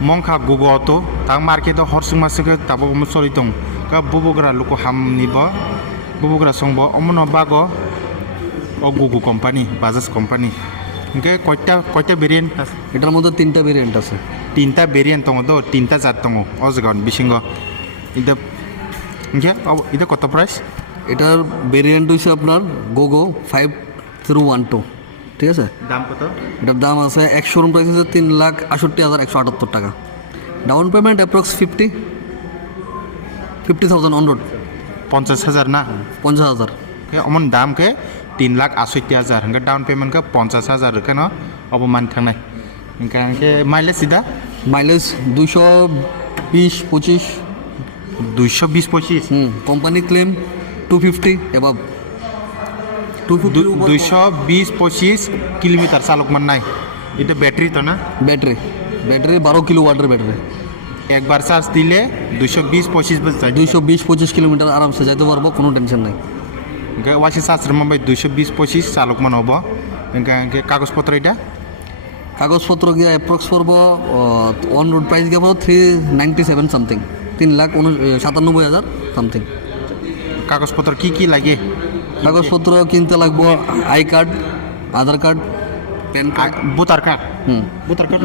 mongkha gugo auto tang market horsing masake tabo musori tong ka bubugra luko ham nibo bubugra songbo omono bago o gugo company Bajaj company inke koita variant আছে এটার মধ্যে তিনটা variant আছে তিনটা variant tongo do tinta jat tongo o jagon bisingo ida inke ida কত price এটার variant হইছে আপনার গোগো 5012 ঠিক আছে দাম কত এটার দাম আছে এক শোরুম প্রাইস আছে 3,68,178 টাকা down payment approx 50,000 on road 50,000 না 50,000 ke omon dam ke 3,68,000 hingga down payment ke 50,000 kan oboman thangnai hingga ke mileage sida mileage 220-25 220-25 company claim 250 এবাব 220-25 kilometre চালক মান নাই এটা ব্যাটারি তো না ব্যাটারি 12 কিলো ওয়াটের ব্যাটারি একবার চার্জ দিলে 220-25 বাজ যায় 220-25 কিলোমিটার আরামসে যাইতে পারবো কোনো টেনশন নাই ওয়াসি চার্জ রমাবাই 220-25 চালক মান হবো হingga কাগজপত্র এটা কাগজপত্র গিয়ে অ্যাপ্রক্স পড়বো অন রোড প্রাইস গেবো 397 সামথিং 3,97,000 সামথিং কাগজপত্র কি লাগে কাগজপত্র কিনতে লাগবো I card Aadhaar card PAN card voter card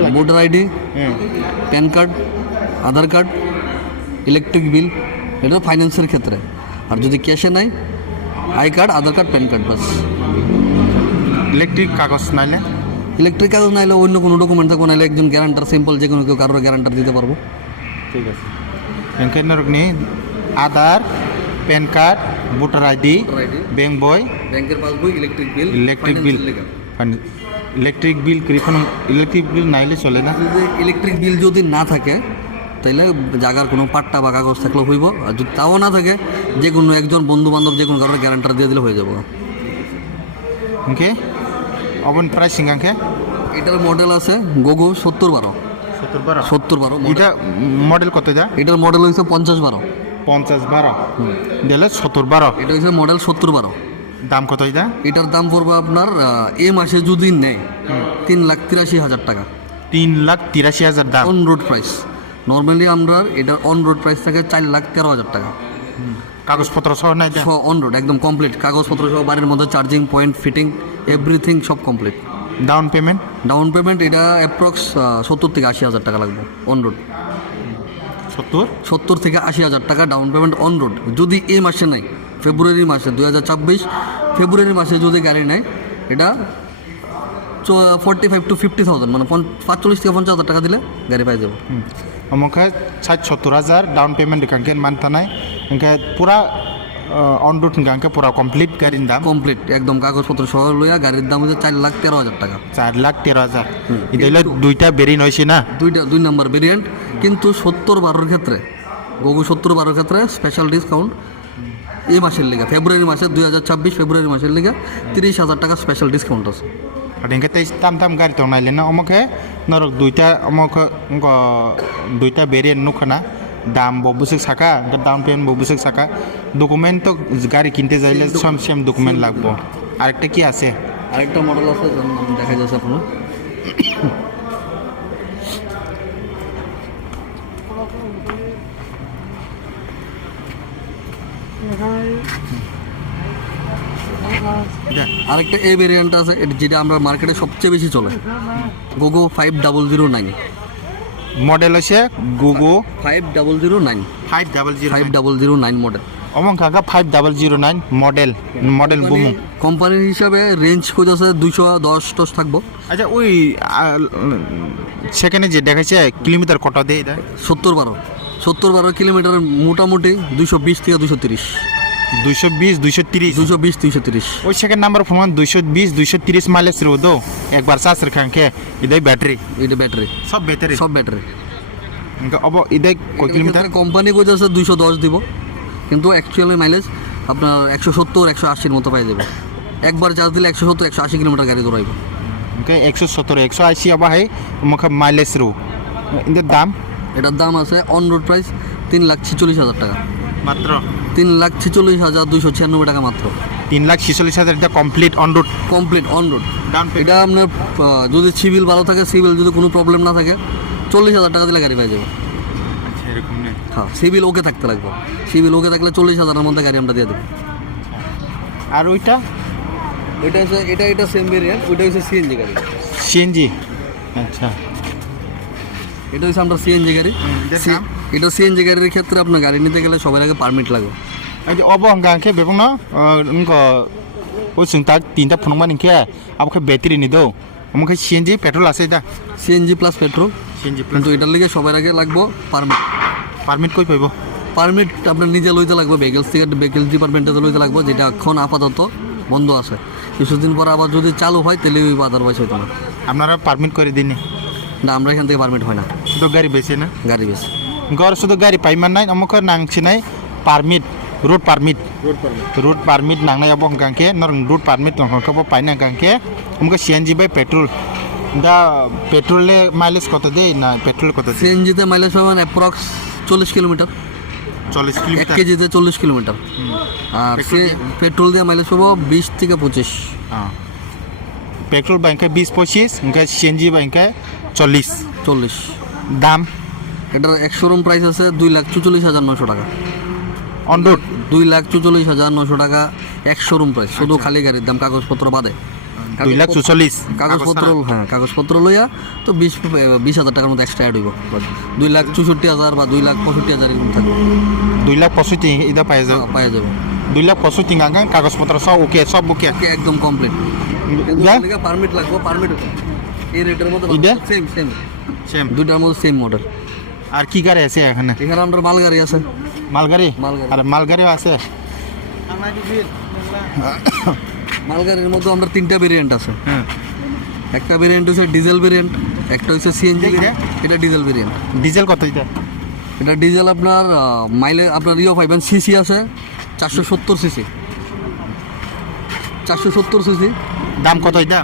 লাগে voter ID PAN card Aadhaar card electric bill এটা ফাইন্যান্সের ক্ষেত্রে আর যদি ক্যাশে নাই I card Aadhaar card PAN card বাস ইলেকট্রিক কাগজ নাইলে ইলেকট্রিক কাগজ নাইলে অন্য কোনো ডকুমেন্ট থাকবো নাইলে একজন গ্যারান্টার সিম্পল যে কোনো কেউ কারোর গ্যারান্টার দিতে পারবো ঠিক আছে এখানে নরকনি Aadhaar PAN card voter ID bank বই ব্যাংকের পাসবই ইলেকট্রিক বিল ইলেকট্রিক বিল নাইলে চলে না ইলেকট্রিক বিল যদি না থাকে তাইলে জায়গার কোনো পাট্টা বা কাগজ থাকলে হইব আর যদি তাও না থাকে যে কোনো একজন বন্ধু বান্ধব যে কোনো কারোর গ্যারান্টার দিয়ে দিলে হয়ে যাবো ওকে অবন প্রাইসিং আঙ্কে এটার মডেল আছে গোগো 7012 এটা মডেল কত যা এটার মডেল হয়েছে 5012 দিলে 7012 এটা হচ্ছে মডেল 7012 দাম কত এটা এটার দাম পড়বে আপনার এ মাসে যদি নেয় 3,83,000 টাকা 3,83,000 দাম অন রোড প্রাইস নর্মালি আমরা এটার অন রোড প্রাইস থাকে 4,13,000 টাকা কাগজপত্র সহ নাই অন রোড একদম কমপ্লিট কাগজপত্র সহ বাড়ির মধ্যে চার্জিং পয়েন্ট ফিটিং এভরিথিং সব কমপ্লিট ডাউন পেমেন্ট এটা অ্যাপ্রক্স 70 থেকে 80,000 টাকা লাগবে অন রোড 70 থেকে 80,000 টাকা ডাউন পেমেন্ট অন রোড যদি এই মাসে নাই ফেব্রুয়ারি মাসে 2024 ফেব্রুয়ারি মাসে যদি গাড়ি নেয় এটা 45,000-50,000 মানে 45 থেকে 50,000 টাকা দিলে গাড়ি পাই যাবো আমাকে 60-70,000 ডাউন পেমেন্ট কাঙ্কেন মানতা নাই ইনকে পুরা অন রোড কাঙ্কে পুরা কমপ্লিট গাড়ির দাম কমপ্লিট একদম কাগজপত্র সহ লইয়া গাড়ির দাম হচ্ছে 4,13,000 টাকা 4,13,000 এটা হলো দুইটা ভেরিয়েন্ট হইছে না দুই নাম্বার ভেরিয়েন্ট কিন্তু 70-12 ক্ষেত্রে গোগো 70-12 ক্ষেত্রে স্পেশাল ডিসকাউন্ট এই মাসের লিগে ফেব্রুয়ারি মাসে 2024 ফেব্রুয়ারি মাসের লিগে 30,000 টাকা স্পেশাল ডিসকাউন্ট আছে আর ইনকে তাম গাড়ি তো নাইলে না আমাকে নরক দুইটা ভেরিয়েন্ট নুখানা দাম ববুসে সাকা ডাউন পেমেন্ট ববুসে সাকা ডকুমেন্ট তো গাড়ি কিনতে যাইলে সেম ডকুমেন্ট লাগবো আরেকটা কি আছে আরেকটা মডেল আছে দেখা যাচ্ছে আপনার আরেকটা এ ভেরিয়েন্ট আছে যেটা আমরা মার্কেটে সবচেয়ে বেশি চলে গোগো 5009 মডেল আছে গোগো 5009 মডেল অমন কাকা 5009 মডেল বুমু কোম্পানির হিসাবে রেঞ্জ খোঁজাছে 210 থাকবো আচ্ছা ওই সেখানে যে দেখাচ্ছে কিলোমিটার কত দেয় এটা 70-12 কিলোমিটার মোটামুটি 220 থেকে 230 220-230 ওই সেকেন্ড নাম্বার ফোন 220-230 মাইলেজ রোদো একবার চার্জ রাখাঙ্কে এটাই ব্যাটারি সব ব্যাটারি অব এটাই কত কিলোমিটার কোম্পানি বোঝাচ্ছে 210 দিব কিন্তু অ্যাকচুয়ালি মাইলেজ আপনার 170-180 মতো পাই যাবে একবার চার্জ দিলে 170-180 কিলোমিটার গাড়ি দৌড়াইব ওকে 170-180 আবার হয় মুখ মাইলেজ রো এটার দাম আছে অন রোড প্রাইস 3,46,000 টাকা মাত্র 3,46,296 টাকা মাত্র 3,46,000 এটা কমপ্লিট অন রোড এটা আপনার যদি সিভিল ভালো থাকে সিভিল যদি কোনো প্রবলেম না থাকে 40,000 টাকা দিলে গাড়ি পেয়ে যাবে। আচ্ছা এরকম নেই। হ্যাঁ, সিভিল ওকে থাকতে লাগবে। সিভিল ওকে থাকলে 40,000-এর মধ্যে গাড়ি আমরা দিয়ে দেবো। আর ওইটা এটা সেম ভেরিয়েন্ট, ওইটা হচ্ছে সিএনজি গাড়ি। সিএনজি, আচ্ছা এটা হচ্ছে আমরা সিএনজি গাড়ি। এটার দাম? এটা সিএনজি গাড়ির ক্ষেত্রে আপনার গাড়ি নিতে গেলে সবার আগে পারমিট লাগবে। এই যে অব গাংকে বেবংনো নঙ্গ ওই সিং তা তিনটা ফোনমান নিকে আবকে ব্যাটারি নি দাও আমাকে সিএনজি পেট্রোল আছে এটা CNG plus petrol, CNG plus কিন্তু এটার লিগে সবার আগে লাগবে পারমিট। পারমিট কই পাইব? পারমিট আপনার নিজে লইতে লাগবে, ভেহিকলস ডিপার্টমেন্টে লইতে লাগবে, যেটা এখন আপাতত বন্ধ আছে। কিছুদিন পর আবার যদি চালু হয় তাহলে আদারওয়াইজ হইতো না। আপনারা পারমিট করে দিনে না, আমরা এখান থেকে পারমিট হয় না, শুধু গাড়ি বেছে না গাড়ি বেশি। গড় শুধু গাড়ি পাইমান নাই আমাকে নাংছিনাই পারমিট রোড পারমিট নাংনাই অব গাংকে নর রোড পারমিট নংখব পাইনা গাংকে আমাকে সিএনজি বাই পেট্রোল দা পেট্রোলে মাইলেজ কত দেই না পেট্রোল কত দেই? সিএনজিতে মাইলেজ পাবেন অ্যাপ্রক্স 40 কিলোমিটার, 40 1 কিলোমিটার। কেজিতে 40 কিলোমিটার। আর পেট্রোল দিয়ে মাইলেজ পাবো 20 থেকে 25। পেট্রোল ব্যাংকে 20-25 ইনকা সিএনজি ব্যাংকে 40 দাম এটার এক শোরুম প্রাইস আছে 2,44,900 টাকা। অন রোড 2,44,900 টাকা এক শোরুম প্রাইস, শুধু খালি গাড়ির দাম, কাগজপত্র বাদে। 2,44,000 কাগজপত্র, হ্যাঁ কাগজপত্র লইয়া তো 20,000 টাকার মতো এক্সট্রা অ্যাড হইব। 2,64,000 বা 2,65,000 এরকম থাকবে। 2,65,000 এটা পাই যাবে। পাওয়া যাবে 2,65,000 গাঙ্গান কাগজপত্র সব ওকে সব ওকে একদম কমপ্লিট। ইয়া? পারমিট লাগবে, পারমিট এই রেটের মধ্যে ইদা? সেম সেম দুইটার মধ্যে সেম মডেল। আর কি গাড়ি আছে এখানে? এখানে আমাদের মাল গাড়ি আছে। মালগাড়ি মালগাড়ি। আর মালগাড়িও আছে। মালগাড়ির মধ্যে আমরা 3টা ভেরিয়েন্ট আছে। হ্যাঁ একটা ভেরিয়েন্ট হচ্ছে ডিজেল ভেরিয়েন্ট, একটা হচ্ছে সিএনজি। এটা ডিজেল ভেরিয়েন্ট। ডিজেল কত এটা? এটা ডিজেল আপনার মাইলেজ আপনার পাইবেন সিসি আছে 470 সিসি। 470 সিসি। দাম কত এটা?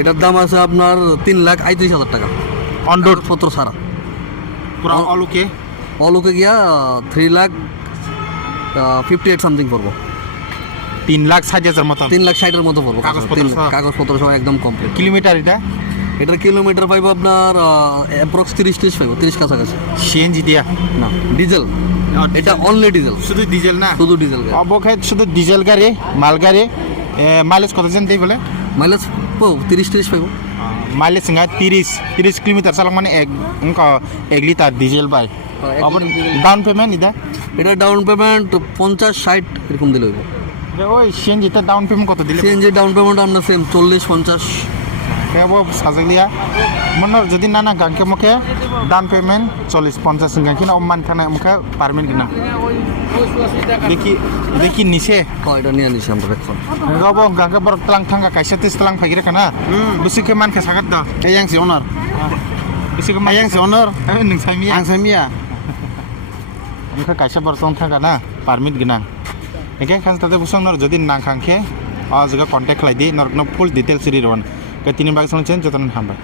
এটার দাম আছে আপনার 3,35,000 টাকা অন রোড পত্র ছাড়া। পুরো অল ওকে অলুকে গিয়া 3,58 সামথিং পড়বো। 3,60,000 মতো। 3,60,000-এর মতো পড়বো। কাগজপত্র সহ? কাগজপত্র সব একদম কমপ্লিট। কিলোমিটার এটা? এটার কিলোমিটার পাইবো আপনার অ্যাপ্রক্স 30 পাইবো, 30 কাছাকাছি। সিএনজি দিয়া না, ডিজেল। এটা অনলি ডিজেল, শুধু ডিজেল না? শুধু ডিজেল গাড়ি। অবখায় শুধু ডিজেল গাড়ি মালগাড়ি মাইলেজ কত জানতেই বলে? মাইলেজ 30 পাইবো। মাইলেজ সিঙ্গা 30 কিলোমিটার চালাক মানে এক 1 লিটার ডিজেল বাই। আবার ডাউন পেমেন্ট এটা? এটা ডাউন পেমেন্ট 50-60 এরকম দিলে হইব। ওই সিএনজিটা ডাউন পেমেন্ট কত দিলে? সিএনজি ডাউন পেমেন্ট আমরা সেম 40-50। কেবো সাজলিয়া মনে যদি না না গাংকে মুখে ডাউন পেমেন্ট 40-50 গাংকে না অমান খানা মুখে পারমিট কিনা দেখি নিছে এটা নিয়ে নিছি আমরা এখন। রব গাংকে বড় তলাং থাঙ্গা কাইসা তিস তলাং ফাইগিরে কানা বুসিকে মানকে সাগাত দ yang si honor বুসিকে yang si honor নং সাইমিয়া ang samia মুখে কাইসা বড় তলাং থাঙ্গা না পারমিট কিনা একে খান তাতে বুসং নর যদি না খাংকে আ জায়গা কন্টাক্ট খাইদি নর ফুল ডিটেইলস রি রন কে তিন বাগ সং চেন যতন হামবাই।